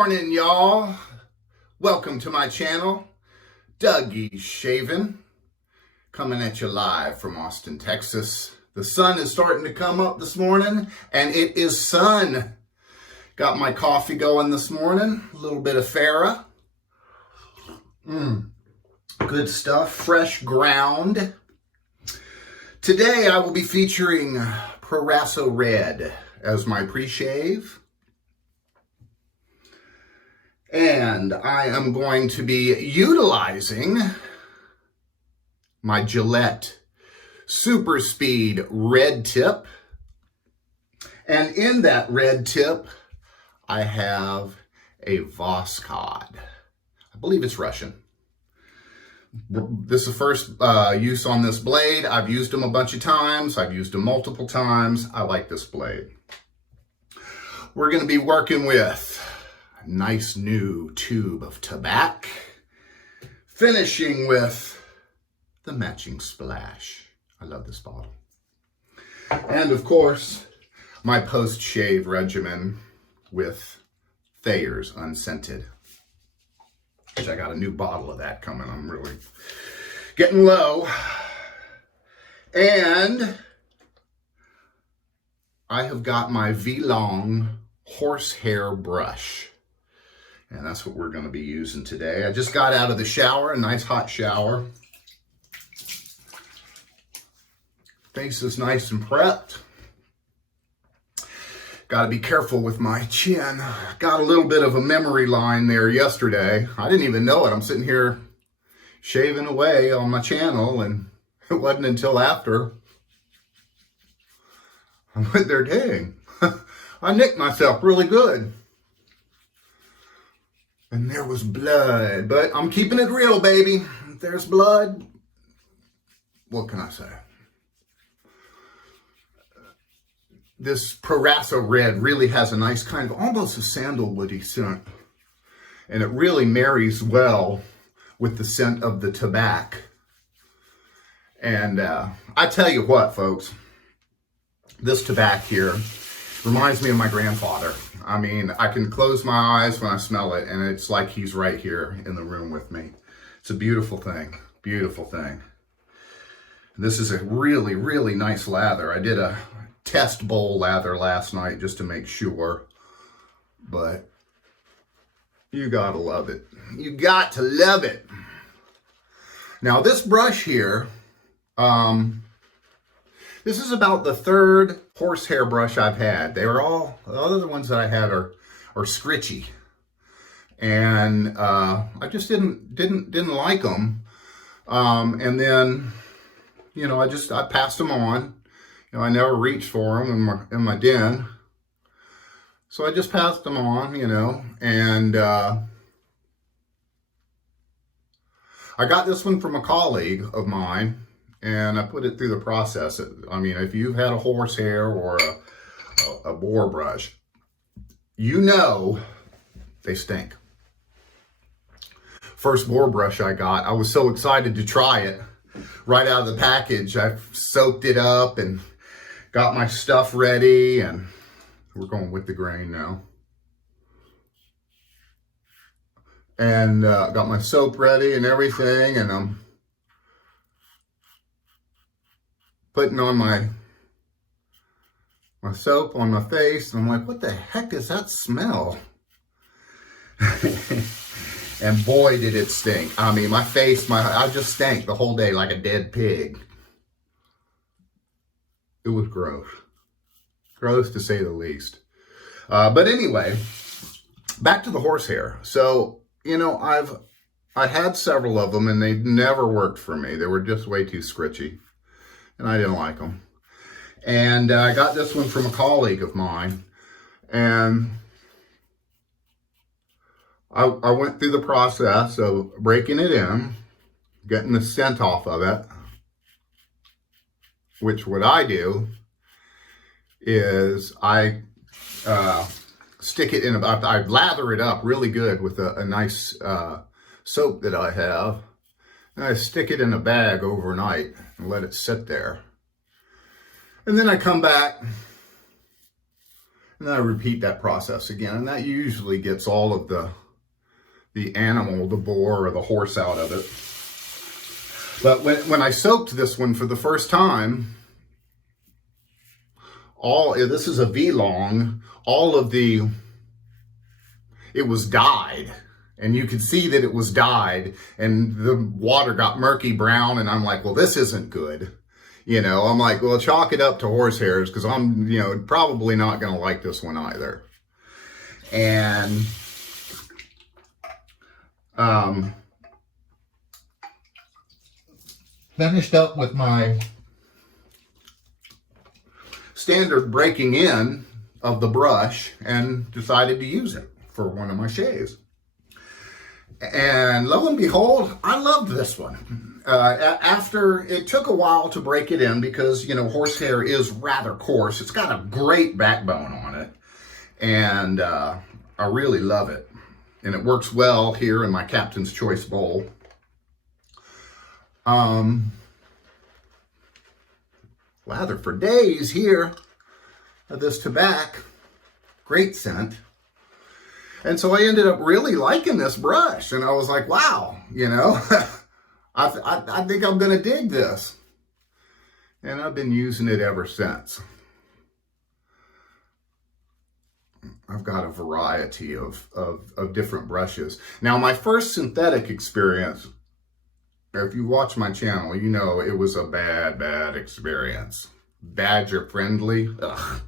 morning, y'all. Welcome to my channel, Dougie's Shaving, coming at you live from Austin, Texas. The sun is starting to come up this morning, and it is sun. Got my coffee going this morning, a little bit of Farah. Good stuff, fresh ground. Today I will be featuring Proraso Red as my pre-shave. And I am going to be utilizing my Gillette Super Speed Red Tip. And in that red tip, I have a Voskhod. I believe it's Russian. This is the first use on this blade. I've used them a bunch of times. I've used them multiple times. I like this blade. We're going to be working with a nice new tube of Tabac, finishing with the matching splash. I love this bottle. And of course, my post-shave regimen with Thayers unscented, which I got a new bottle of that coming. I'm really getting low. And I have got my Vielong horsehair brush. And that's what we're going to be using today. I just got out of the shower, a nice hot shower. Face is nice and prepped. Got to be careful with my chin. Got a little bit of a memory line there yesterday. I didn't even know it. I'm sitting here shaving away on my channel, and it wasn't until after I went there, dang, I nicked myself really good. And there was blood, but I'm keeping it real, baby. If there's blood, what can I say? This Proraso Red really has a nice kind of almost a sandalwoody scent. And it really marries well with the scent of the Tabac. And I tell you what, folks, this Tabac here reminds me of my grandfather. I mean, I can close my eyes when I smell it, and it's like he's right here in the room with me. It's a beautiful thing, beautiful thing. This is a really, really nice lather. I did a test bowl lather last night just to make sure, but you gotta love it. You got to love it. Now, this brush here, this is about the third horsehair brush I've had. They were all, the other ones that I had are scritchy. And I just didn't like them. And then, you know, I passed them on. You know, I never reached for them in my den. So I just passed them on, you know, and I got this one from a colleague of mine. And I put it through the process. I mean, if you've had a horsehair or a boar brush, you know they stink. First boar brush I got, I was so excited to try it. Right out of the package, I soaked it up and got my stuff ready, and we're going with the grain now. And got my soap ready and everything, and I'm putting on my soap on my face, and I'm like, what the heck is that smell? And boy, did it stink. I mean, my face, I just stank the whole day like a dead pig. It was gross. Gross to say the least. But anyway, back to the horsehair. So, you know, I had several of them, and they never worked for me. They were just way too scritchy. And I didn't like them. And I got this one from a colleague of mine. And I went through the process of breaking it in, getting the scent off of it. Which what I do is I stick it in I lather it up really good with a nice soap that I have. And I stick it in a bag overnight and let it sit there. And then I come back And then I repeat that process again. And that usually gets all of the animal, the boar or the horse out of it. But when I soaked this one for the first time, this is a Vielong, it was dyed. And you could see that it was dyed, and the water got murky brown, and I'm like, well, this isn't good. You know, I'm like, well, chalk it up to horsehairs, because I'm, probably not going to like this one either. And finished up with my standard breaking in of the brush and decided to use it for one of my shaves. And lo and behold, I loved this one. After it took a while to break it in because, horsehair is rather coarse. It's got a great backbone on it. And I really love it. And it works well here in my Captain's Choice bowl. Lather for days here of this Tabac. Great scent. And so I ended up really liking this brush. And I was like, wow, I think I'm going to dig this. And I've been using it ever since. I've got a variety of different brushes. Now, my first synthetic experience, if you watch my channel, it was a bad experience. Badger friendly. Ugh.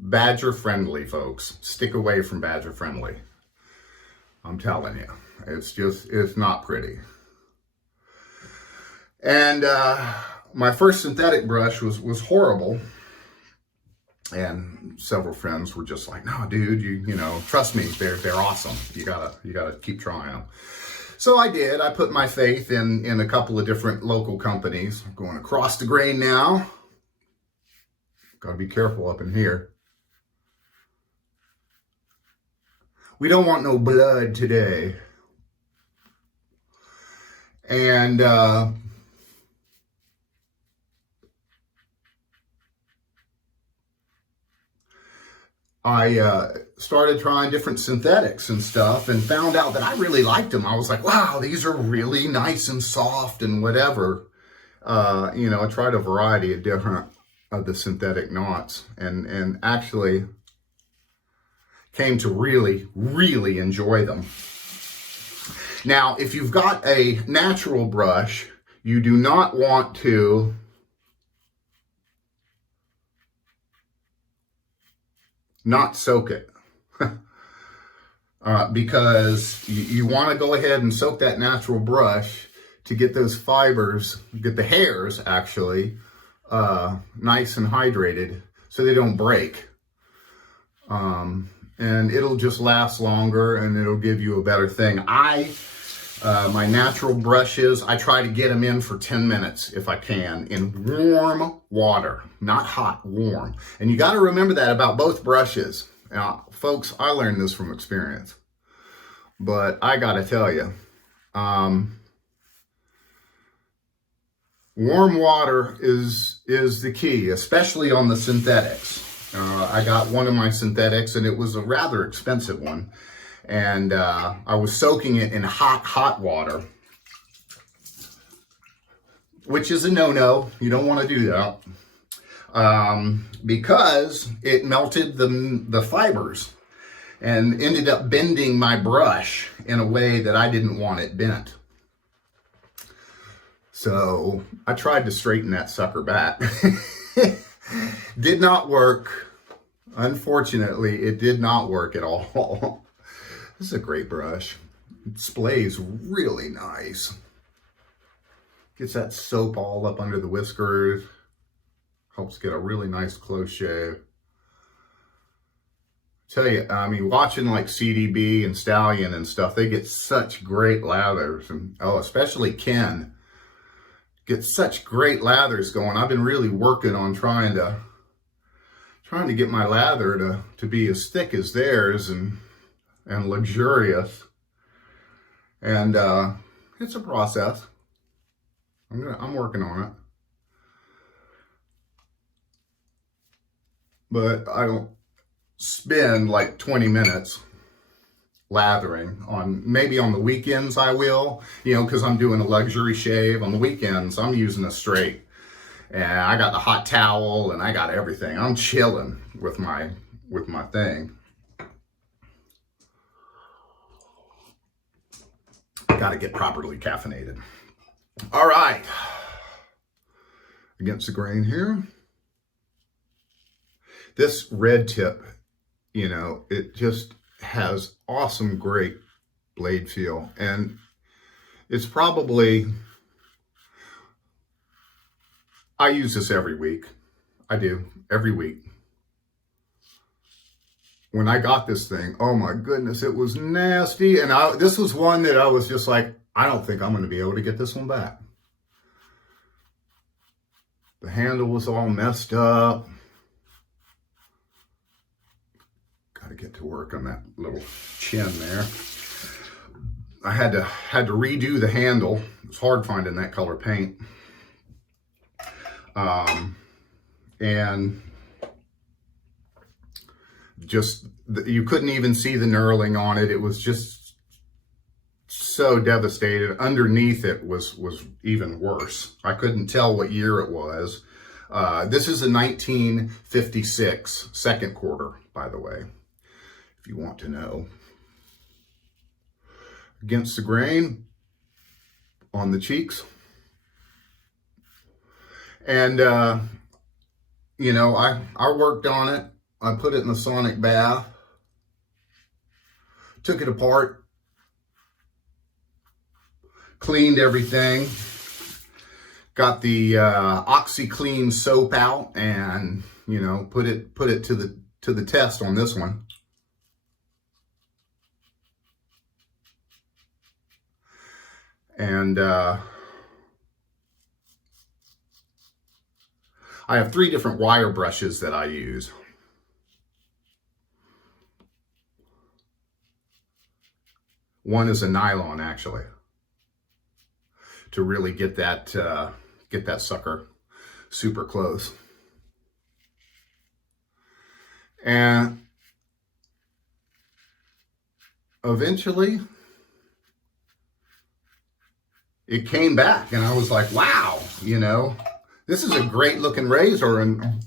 Badger friendly, folks. Stick away from badger friendly. I'm telling you, it's not pretty. And my first synthetic brush was horrible. And several friends were just like, no, dude, you trust me, they're awesome. You gotta keep trying them. So I did. I put my faith in a couple of different local companies. I'm going across the grain now. Gotta be careful up in here. We don't want no blood today. And I started trying different synthetics and stuff and found out that I really liked them. I was like, wow, these are really nice and soft and whatever. I tried a variety of different of the synthetic knots and actually came to really, really enjoy them. Now, if you've got a natural brush, you do not want to not soak it because you want to go ahead and soak that natural brush to get those fibers, get the hairs actually nice and hydrated so they don't break. And it'll just last longer and it'll give you a better thing. My natural brushes, I try to get them in for 10 minutes if I can in warm water, not hot, warm. And you got to remember that about both brushes. Now, folks, I learned this from experience, but I got to tell you, warm water is the key, especially on the synthetics. I got one of my synthetics and it was a rather expensive one. And I was soaking it in hot water, which is a no-no. You don't want to do that because it melted the fibers and ended up bending my brush in a way that I didn't want it bent. So I tried to straighten that sucker back. Did not work. Unfortunately, it did not work at all. This is a great brush. It displays really nice. Gets that soap all up under the whiskers. Helps get a really nice close shave. Tell you, I mean, watching like CDB and Stallion and stuff, they get such great lathers. And especially Ken gets such great lathers going. I've been really working on trying to get my lather to be as thick as theirs and luxurious. And it's a process. I'm working on it. but I don't spend like 20 minutes lathering. Maybe on the weekends I will, you know, because I'm doing a luxury shave. On the weekends, I'm using a straight. And I got the hot towel and I got everything. I'm chilling with my thing. Got to get properly caffeinated. All right. Against the grain here. This red tip, you know, it just has awesome, great blade feel. And it's probably, I use this every week. I do, every week. When I got this thing, oh my goodness, it was nasty. And this was one that I was just like, I don't think I'm going to be able to get this one back. The handle was all messed up. Got to get to work on that little chin there. I had to redo the handle. It's hard finding that color paint. And just, you couldn't even see the knurling on it. It was just so devastated. Underneath it was even worse. I couldn't tell what year it was. This is a 1956 second quarter, by the way, if you want to know. Against the grain on the cheeks. And, you know, I worked on it. I put it in the sonic bath, took it apart, cleaned everything, got the OxyClean soap out, and, you know, put it to the test on this one. And I have 3 different wire brushes that I use. One is a nylon, actually, to really get that sucker super close. And eventually it came back, and I was like, wow, you know, this is a great looking razor, and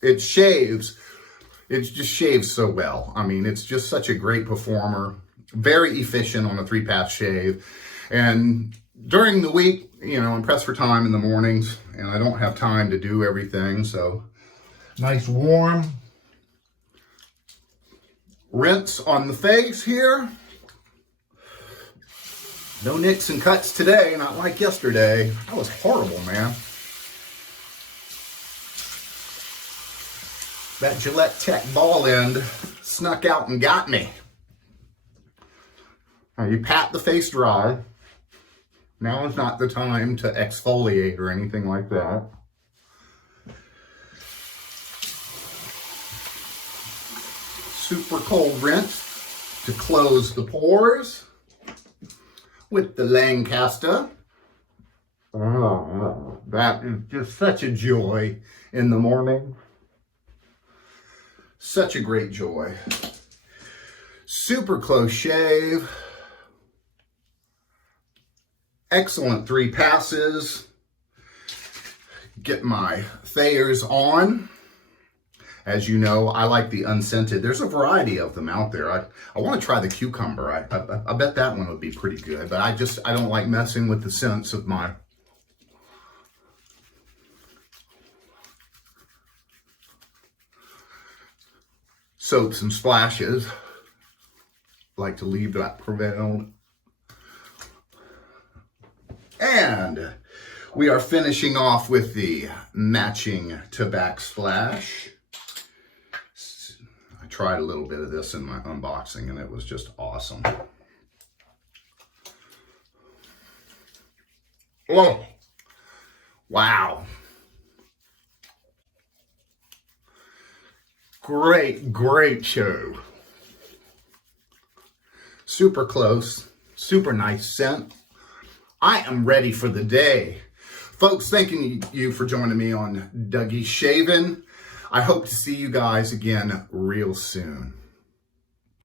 it shaves. It just shaves so well. I mean, it's just such a great performer. Very efficient on a 3-pass shave. And during the week, you know, I'm pressed for time in the mornings, and I don't have time to do everything. So nice warm rinse on the face here. No nicks and cuts today, not like yesterday. That was horrible, man. That Gillette Tech ball end snuck out and got me. Now you pat the face dry. Now is not the time to exfoliate or anything like that. Super cold rinse to close the pores with the Lancaster. Oh, that is just such a joy in the morning. Such a great joy. Super close shave. Excellent 3 passes. Get my Thayers on. As you know, I like the unscented. There's a variety of them out there. I want to try the cucumber. I bet that one would be pretty good, but I don't like messing with the scents of my soaps and splashes. I like to leave that prevailed. And we are finishing off with the matching Tabac splash. I tried a little bit of this in my unboxing, and it was just awesome. Oh, wow. Great show. Super close, super nice scent. I am ready for the day. Folks, thanking you for joining me on Dougie's Shaving. I hope to see you guys again real soon.